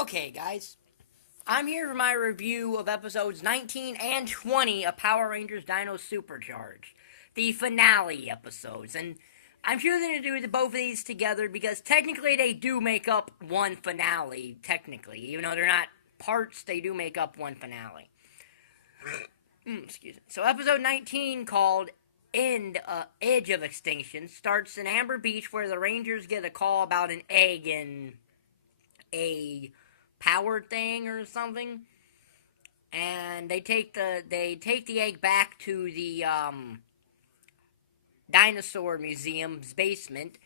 Okay, guys, I'm here for my review of episodes 19 and 20 of Power Rangers Dino Supercharge, the finale episodes. And I'm choosing to do both of these together because technically they do make up one finale, technically. Even though they're not parts, they do make up one finale. Excuse me. So, episode 19, called Edge of Extinction, starts in Amber Beach where the Rangers get a call about an egg in a power thing or something, and they take the egg back to the dinosaur museum's basement,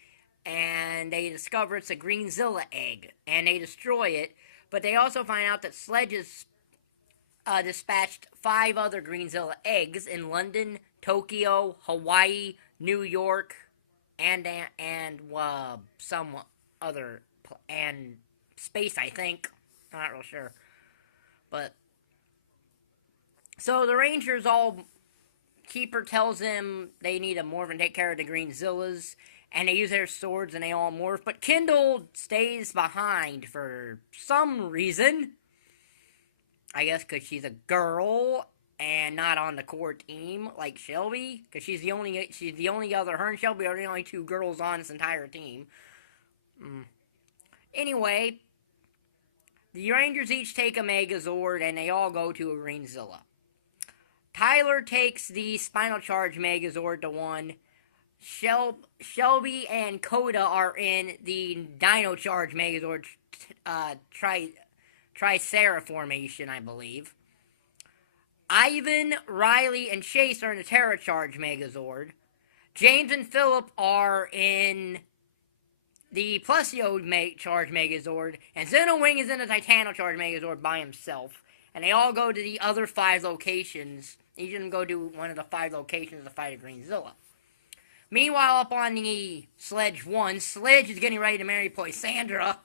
and they discover it's a Greenzilla egg, and they destroy it. But they also find out that Sledge has dispatched 5 other Greenzilla eggs in London, Tokyo, Hawaii, New York, and some other and space, I think. I'm not real sure. But so the Rangers all, Keeper tells them they need to morph and take care of the Greenzillas, and they use their swords and they all morph. But Kendall stays behind for some reason. I guess because she's a girl and not on the core team like Shelby. Because she's the only other, her and Shelby are the only 2 girls on this entire team. Anyway, the Rangers each take a Megazord, and they all go to a Greenzilla. Tyler takes the Spinal Charge Megazord to one. Shelby and Coda are in the Dino Charge Megazord Tricera formation, I believe. Ivan, Riley, and Chase are in the Terra Charge Megazord. James and Philip are in the Plesio Charge Megazord, and Wing is in the Titano Charge Megazord by himself. And they all go to the other 5 locations. Each of them go to one of the 5 locations to fight a Greenzilla. Meanwhile, up on the Sledge 1, Sledge is getting ready to marry Poisandra.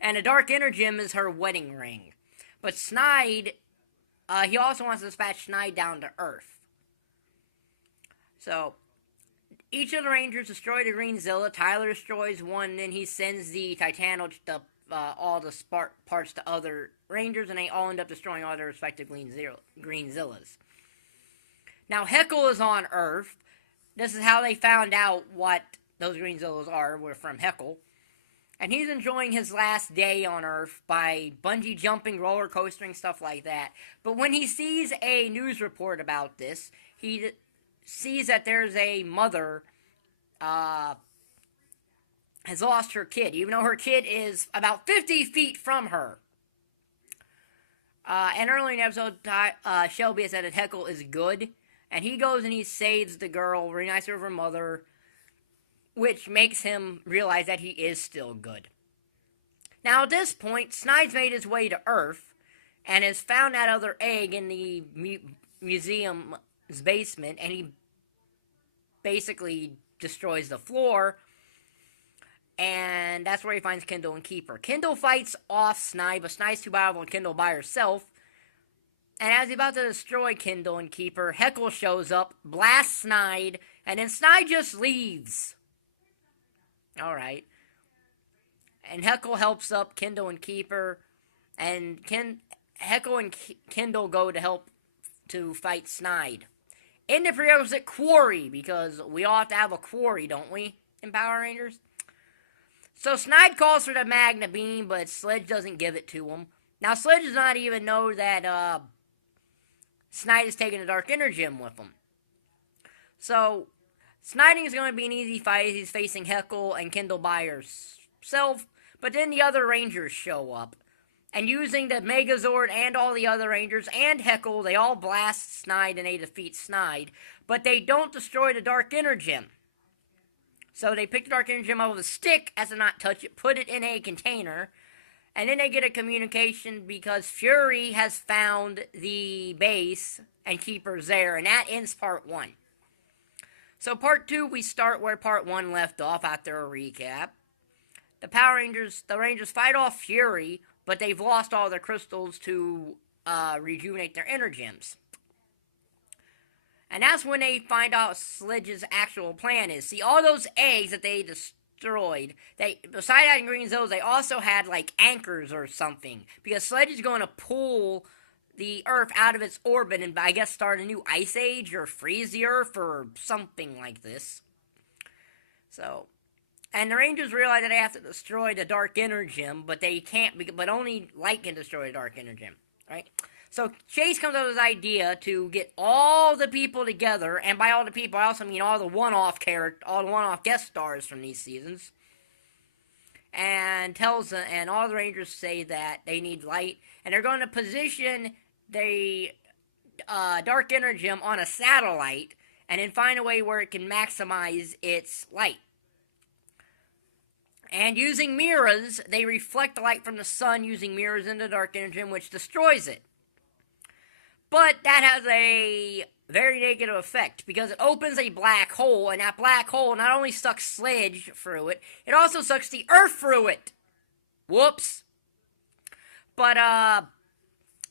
And the Dark Inner Gem is her wedding ring. But Snide, he also wants to dispatch Snide down to Earth. So, each of the Rangers destroy the Greenzilla. Tyler destroys one, and then he sends the Titano, all the parts to other Rangers, and they all end up destroying all their respective Greenzillas. Now, Heckle is on Earth. This is how they found out what those Greenzillas were from Heckle. And he's enjoying his last day on Earth by bungee jumping, roller coastering, stuff like that. But when he sees a news report about this, he sees that there's a mother has lost her kid, even though her kid is about 50 feet from her. And earlier in the episode, Shelby said that Heckle is good, and he goes and he saves the girl, reunites her with her mother, which makes him realize that he is still good. Now, at this point, Snide's made his way to Earth and has found that other egg in the museum's basement, and he basically destroys the floor, and that's where he finds Kendall and Keeper. Kendall fights off Snide, but Snide's too powerful and Kendall by herself. And as he's about to destroy Kendall and Keeper, Heckle shows up, blasts Snide, and then Snide just leaves. Alright. And Heckle helps up Kendall and Keeper, and Heckle and Kendall go to help to fight Snide. In the prerequisite quarry, because we all have to have a quarry, don't we, in Power Rangers? So Snide calls for the Magna Beam, but Sledge doesn't give it to him. Now, Sledge does not even know that Snide is taking the Dark Inner Gem with him. So, Sniding is going to be an easy fight. He's facing Heckle and Kendall by herself, but then the other Rangers show up. And using the Megazord and all the other Rangers and Heckle, they all blast Snide and they defeat Snide. But they don't destroy the Dark Inner Gem. So they pick the Dark Inner Gem out with a stick as to not touch it, put it in a container, and then they get a communication because Fury has found the base and Keeper's there, and that ends part 1. So part 2, we start where part 1 left off after a recap. The Rangers fight off Fury, but they've lost all their crystals to rejuvenate their inner gems. And that's when they find out Sledge's actual plan is. See, all those eggs that they destroyed, besides having green zones, they also had like anchors or something. Because Sledge is going to pull the Earth out of its orbit and I guess start a new ice age or freeze the Earth or something like this. So, and the Rangers realize that they have to destroy the Dark Energy, but they can't. But only light can destroy the Dark Energy, right? So Chase comes up with this idea to get all the people together, and by all the people, I also mean all the one-off guest stars from these seasons. And and all the Rangers say that they need light, and they're going to position the Dark Energy on a satellite, and then find a way where it can maximize its light. And using mirrors, they reflect the light from the sun using mirrors into the Dark Energy, which destroys it. But that has a very negative effect because it opens a black hole, and that black hole not only sucks Sledge through it, it also sucks the Earth through it. Whoops. But,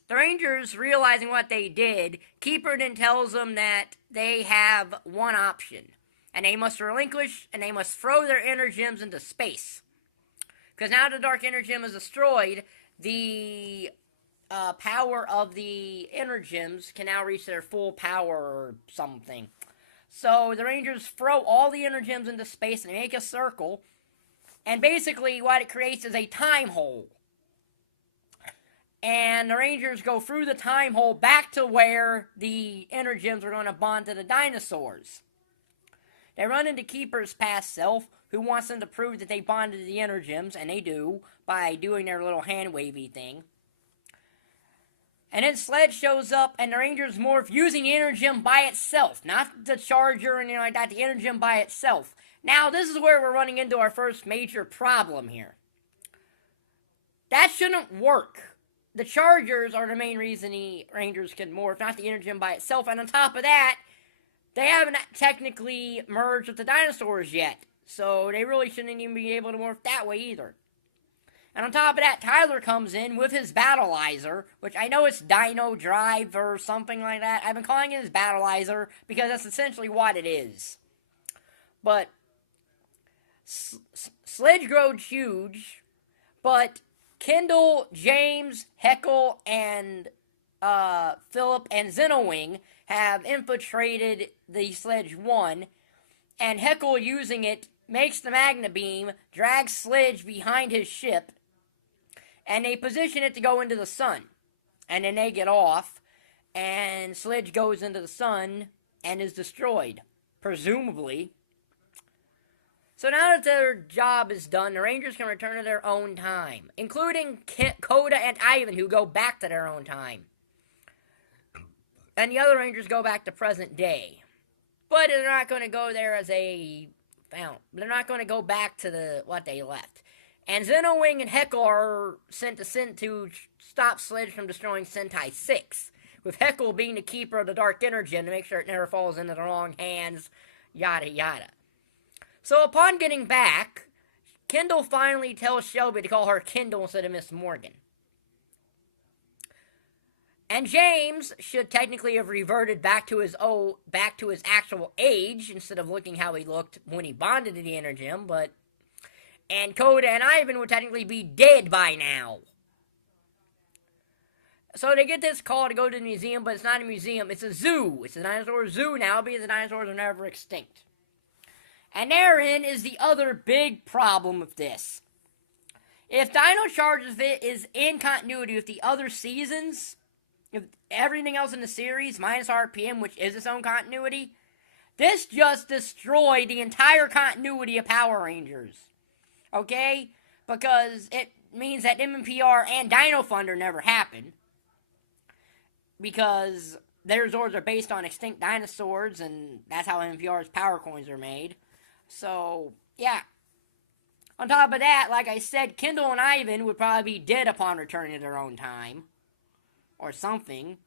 the Rangers, realizing what they did, Keeper then tells them that they have one option. And they must relinquish, and they must throw their Energems into space. Because now the Dark Energy is destroyed, the power of the Energems can now reach their full power or something. So the Rangers throw all the Energems into space and they make a circle. And basically what it creates is a time hole. And the Rangers go through the time hole back to where the Energems are going to bond to the dinosaurs. They run into Keeper's past self, who wants them to prove that they bonded to the Energems, and they do, by doing their little hand-wavy thing. And then Sledge shows up, and the Rangers morph using the Energem by itself. Not the Charger or anything like that, the Energem by itself. Now, this is where we're running into our first major problem here. That shouldn't work. The Chargers are the main reason the Rangers can morph, not the Energem by itself. And on top of that, they haven't technically merged with the dinosaurs yet. So they really shouldn't even be able to morph that way either. And on top of that, Tyler comes in with his Battleizer, which I know it's Dino Drive or something like that. I've been calling it his Battleizer because that's essentially what it is. But Sledge grows huge, but Kendall, James, Heckle, and Philip and Xenowing have infiltrated the Sledge 1, and Heckle, using it, makes the Magna Beam, drags Sledge behind his ship, and they position it to go into the sun. And then they get off, and Sledge goes into the sun and is destroyed, presumably. So now that their job is done, the Rangers can return to their own time, including Coda and Ivan, who go back to their own time. And the other Rangers go back to present day. But they're not going to go there as a... They're not going to go back to what they left. And Xenowing and Heckle are sent to stop Sledge from destroying Sentai 6. With Heckle being the keeper of the Dark Energy to make sure it never falls into the wrong hands. Yada yada. So upon getting back, Kendall finally tells Shelby to call her Kendall instead of Miss Morgan. And James should technically have reverted back to his actual age instead of looking how he looked when he bonded to the Energem, and Coda and Ivan would technically be dead by now. So they get this call to go to the museum, but it's not a museum, it's a zoo. It's a dinosaur zoo now because the dinosaurs are never extinct. And therein is the other big problem with this. If Dino Charge is in continuity with the other seasons, if everything else in the series, minus RPM, which is its own continuity, this just destroyed the entire continuity of Power Rangers. Okay? Because it means that MMPR and Dino Thunder never happened. Because their Zords are based on extinct dinosaurs, and that's how MMPR's power coins are made. So, yeah. On top of that, like I said, Kendall and Ivan would probably be dead upon returning to their own time. Or something.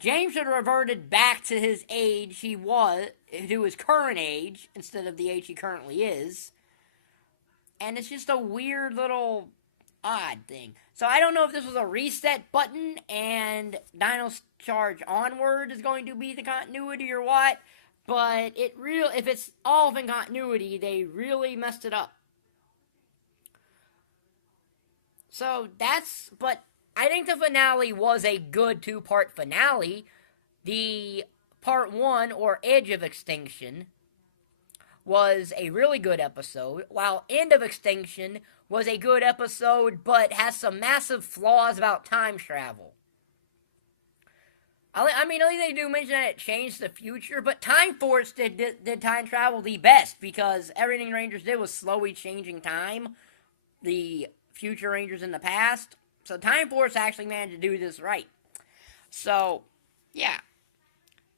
James should have reverted back to his age to his current age, instead of the age he currently is. And it's just a weird little odd thing. So I don't know if this was a reset button, and Dino Charge Onward is going to be the continuity or what, but if it's all in continuity, they really messed it up. So but I think the finale was a good two-part finale. The part one, or Edge of Extinction, was a really good episode, while End of Extinction was a good episode but has some massive flaws about time travel. I mean, at least they do mention that it changed the future, but Time Force did time travel the best because everything Rangers did was slowly changing time, the future Rangers in the past. So Time Force actually managed to do this right. So, yeah.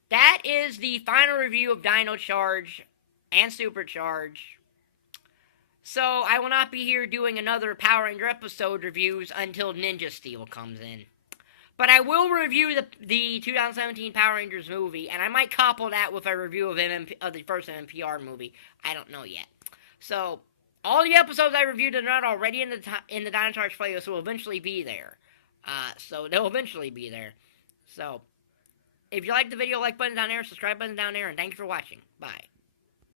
That is the final review of Dino Charge and Supercharge. So, I will not be here doing another Power Ranger episode reviews until Ninja Steel comes in. But I will review the 2017 Power Rangers movie, and I might couple that with a review of the first MMPR movie. I don't know yet. So, all the episodes I reviewed are not already in the Dino Charge playlist will eventually be there. So they'll eventually be there. So, if you like the video, like button down there, subscribe button down there, and thank you for watching. Bye.